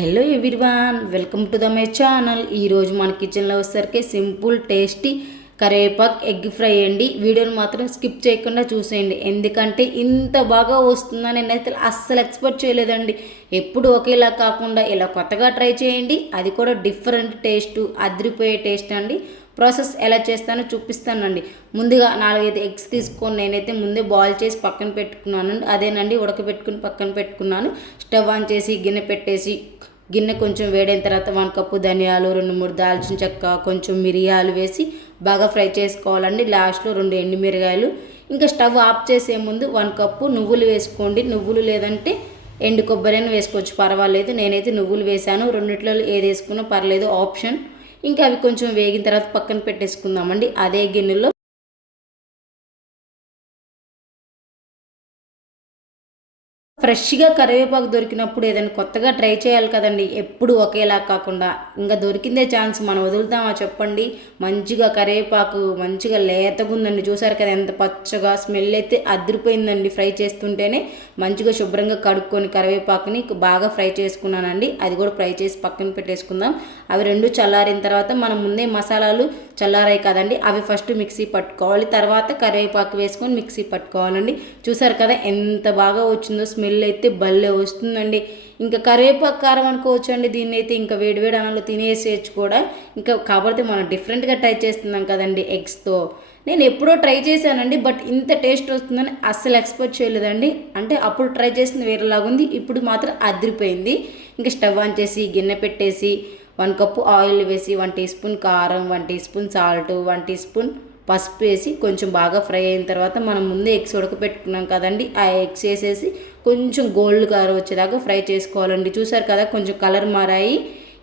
Hello everyone, welcome to my channel. ఈరోజు మన కిచెన్లో వచ్చేసరికి సింపుల్ టేస్టీ కరివేపాకు ఎగ్ ఫ్రై అండి. వీడియోని మాత్రం స్కిప్ చేయకుండా చూసేయండి, ఎందుకంటే ఇంత బాగా వస్తుందని నేనైతే అస్సలు ఎక్స్పెక్ట్ చేయలేదండి. ఎప్పుడు ఒకేలా కాకుండా ఇలా కొత్తగా ట్రై చేయండి, అది కూడా డిఫరెంట్ టేస్ట్, అదిరిపోయే టేస్ట్ అండి. ప్రాసెస్ ఎలా చేస్తానో చూపిస్తానండి. ముందుగా 4-5 ఎగ్స్ తీసుకొని నేనైతే ముందే బాయిల్ చేసి పక్కన పెట్టుకున్నాను. అదేనండి ఉడకబెట్టుకుని పక్కన పెట్టుకున్నాను. స్టవ్ ఆన్ చేసి గిన్నె పెట్టేసి, గిన్నె కొంచెం వేడైన తర్వాత 1 కప్పు ధనియాలు, 2-3 దాల్చిన చెక్క, కొంచెం మిరియాలు వేసి బాగా ఫ్రై చేసుకోవాలండి. లాస్ట్లో 2 ఎండుమిరగాయలు. ఇంకా స్టవ్ ఆఫ్ చేసే ముందు 1 కప్పు నువ్వులు వేసుకోండి. నువ్వులు లేదంటే ఎండు కొబ్బరి అయినా వేసుకోవచ్చు, పర్వాలేదు. నేనైతే నువ్వులు వేసాను. రెండిట్లో ఏది వేసుకున్నా పర్లేదు, ఆప్షన్. ఇంకా అవి కొంచెం వేగిన తర్వాత పక్కన పెట్టేసుకుందామండి. అదే గిన్నెలో ఫ్రెష్గా కరివేపాకు దొరికినప్పుడు ఏదైనా కొత్తగా ట్రై చేయాలి కదండి, ఎప్పుడు ఒకేలా కాకుండా. ఇంకా దొరికిందే ఛాన్స్, మనం వదులుతామా చెప్పండి. మంచిగా కరివేపాకు మంచిగా లేతగా ఉందండి. చూసారు కదా ఎంత పచ్చగా, స్మెల్ అయితే అదిరిపోయిందండి. ఫ్రై చేస్తుంటేనే మంచిగా శుభ్రంగా కడుక్కొని కరివేపాకుని బాగా ఫ్రై చేసుకున్నానండి. అది కూడా ఫ్రై చేసి పక్కన పెట్టేసుకుందాం. అవి రెండు చల్లారిన తర్వాత మనం ముందే మసాలాలు చల్లారాయి కదండి, అవి ఫస్ట్ మిక్సీ పట్టుకోవాలి. తర్వాత కరివేపాకు వేసుకొని మిక్సీ పట్టుకోవాలండి. చూసారు కదా ఎంత బాగా వచ్చిందో, స్మెల్ అయితే భలే వస్తుందండి. ఇంకా కరివేపాకు కారం అనుకోవచ్చు అండి దీన్ని అయితే. ఇంకా వేడివేడి అన్నంలో తినేసేయచ్చు కూడా. ఇంకా కాబట్టి మనం డిఫరెంట్గా ట్రై చేస్తున్నాం కదండి ఎగ్స్తో. నేను ఎప్పుడో ట్రై చేశానండి, బట్ ఇంత టేస్ట్ వస్తుందని అస్సలు ఎక్స్పెక్ట్ చేయలేదండి. అంటే అప్పుడు ట్రై చేసింది వేరేలాగుంది, ఇప్పుడు మాత్రం అదిరిపోయింది. ఇంకా స్టవ్ ఆన్ చేసి గిన్నె పెట్టేసి 1 కప్పు ఆయిల్ వేసి 1 టీ స్పూన్ కారం, 1 teaspoon salt, 1 teaspoon పసుపు వేసి కొంచెం బాగా ఫ్రై అయిన తర్వాత మనం ముందే ఎగ్స్ ఉడకపెట్టుకున్నాం కదండి, ఆ ఎగ్స్ వేసేసి కొంచెం గోల్డ్ కలర్ వచ్చేదాకా ఫ్రై చేసుకోవాలండి. చూసారు కదా కొంచెం కలర్ మారాయి.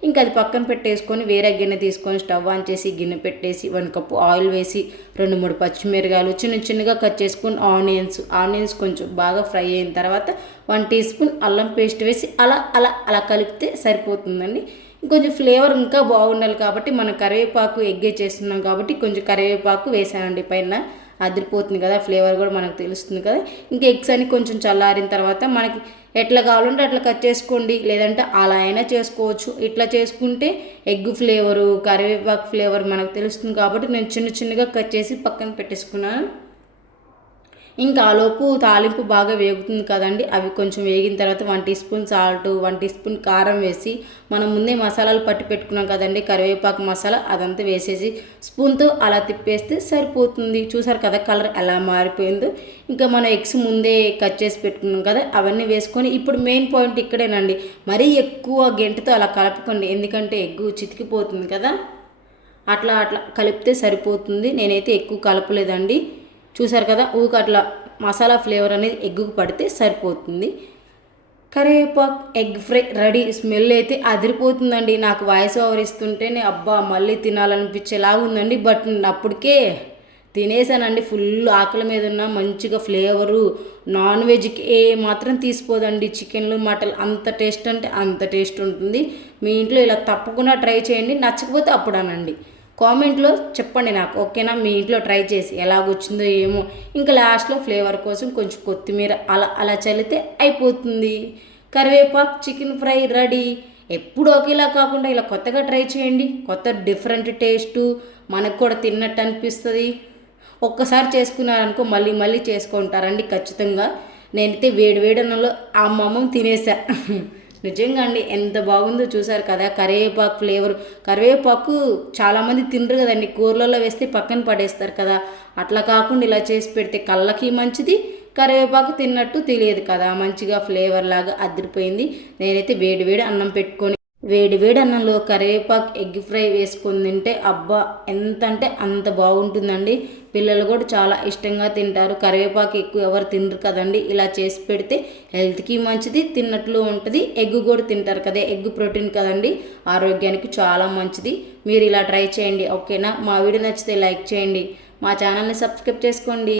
ఇంకా అది పక్కన పెట్టేసుకొని వేరే గిన్నె తీసుకొని స్టవ్ ఆన్ చేసి గిన్నె పెట్టేసి 1 కప్పు ఆయిల్ వేసి 2-3 పచ్చిమిరకాయలు చిన్నగా కట్ చేసుకొని ఆనియన్స్ కొంచెం బాగా ఫ్రై అయిన తర్వాత 1 టీ స్పూన్ అల్లం పేస్ట్ వేసి అలా కలిపితే సరిపోతుందండి. కొంచెం ఫ్లేవర్ ఇంకా బాగుండాలి కాబట్టి మనం కరివేపాకు ఎగ్గే చేస్తున్నాం కాబట్టి కొంచెం కరివేపాకు వేసానండి పైన. అదిరిపోతుంది కదా, ఫ్లేవర్ కూడా మనకు తెలుస్తుంది కదా. ఇంకా ఎగ్స్ అని కొంచెం చల్లారిన తర్వాత మనకి ఎట్లా కావాలంటే అట్లా కట్ చేసుకోండి, లేదంటే అలా అయినా చేసుకోవచ్చు. ఇట్లా చేసుకుంటే ఎగ్ ఫ్లేవరు, కరివేపాకు ఫ్లేవర్ మనకు తెలుస్తుంది కాబట్టి నేను చిన్నగా కట్ చేసి పక్కన పెట్టేసుకున్నాను. ఇంకా ఆలోపు తాలింపు బాగా వేగుతుంది కదండి, అవి కొంచెం వేగిన తర్వాత 1 teaspoon salt, 1 teaspoon కారం వేసి మనం ముందే మసాలాలు పట్టి పెట్టుకున్నాం కదండి, కరివేపాకు మసాలా అదంతా వేసేసి స్పూన్తో అలా తిప్పేస్తే సరిపోతుంది. చూసారు కదా కలర్ ఎలా మారిపోయిందో. ఇంకా మనం ఎగ్స్ ముందే కట్ చేసి పెట్టుకున్నాం కదా, అవన్నీ వేసుకొని ఇప్పుడు మెయిన్ పాయింట్ ఇక్కడేనండి. మరీ ఎక్కువ గెంటతో అలా కలపకండి, ఎందుకంటే ఎగ్గు చితికిపోతుంది కదా. అట్లా కలిపితే సరిపోతుంది. నేనైతే ఎక్కువ కలపలేదండి. చూసారు కదా, అట్లా మసాలా ఫ్లేవర్ అనేది ఎగ్గుకు పడితే సరిపోతుంది. కరివేపాకు ఎగ్ ఫ్రై రెడీ. స్మెల్ అయితే అదిరిపోతుందండి. నాకు వాయిస్ ఓవర్ ఇస్తుంటేనే అబ్బా మళ్ళీ తినాలనిపించేలాగా ఉందండి. బట్ అప్పటికే తినేసానండి. ఫుల్ ఆకలి మీద ఉన్న మంచిగా ఫ్లేవరు. నాన్ వెజ్కి ఏ మాత్రం తీసిపోదండి. చికెన్లు మటన్ అంత టేస్ట్ అంటే అంత టేస్ట్ ఉంటుంది. మీ ఇంట్లో ఇలా తప్పకుండా ట్రై చేయండి. నచ్చకపోతే అప్పుడు అనండి, కామెంట్లో చెప్పండి నాకు, ఓకేనా. మీ ఇంట్లో ట్రై చేసి ఎలాగొచ్చిందో ఏమో. ఇంకా లాస్ట్లో ఫ్లేవర్ కోసం కొంచెం కొత్తిమీర అలా చల్లితే అయిపోతుంది. కరివేపాకు చికెన్ ఫ్రై రెడీ. ఎప్పుడు ఒకేలా కాకుండా ఇలా కొత్తగా ట్రై చేయండి. కొత్త డిఫరెంట్ టేస్టు మనకు కూడా తిన్నట్టు అనిపిస్తుంది. ఒక్కసారి చేసుకున్నారనుకో మళ్ళీ చేసుకుంటారండి ఖచ్చితంగా. నేనైతే వేడి అన్నంలో అమ్మమ్మ తినేసా. నిజంగా అండి ఎంత బాగుందో చూసారు కదా. కరివేపాకు ఫ్లేవర్. కరివేపాకు చాలామంది తినరు కదండి, కూరలలో వేస్తే పక్కన పడేస్తారు కదా. అట్లా కాకుండా ఇలా చేసి పెడితే కళ్ళకి మంచిది, కరివేపాకు తిన్నట్టు తెలియదు కదా. మంచిగా ఫ్లేవర్ లాగా అదిరిపోయింది. నేనైతే వేడి అన్నం పెట్టుకొని వేడి అన్నంలో కరివేపాకు ఎగ్ ఫ్రై వేసుకొని తింటే అబ్బా ఎంత అంటే అంత బాగుంటుందండి. పిల్లలు కూడా చాలా ఇష్టంగా తింటారు. కరివేపాకు ఎక్కువ ఎవరు తినరు కదండి. ఇలా చేసి పెడితే హెల్త్కి మంచిది, తిన్నట్లు ఉంటుంది. ఎగ్ కూడా తింటారు కదా, ఎగ్ ప్రోటీన్ కదండి, ఆరోగ్యానికి చాలా మంచిది. మీరు ఇలా ట్రై చేయండి, ఓకేనా. మా వీడియో నచ్చితే లైక్ చేయండి, మా ఛానల్ని సబ్స్క్రైబ్ చేసుకోండి.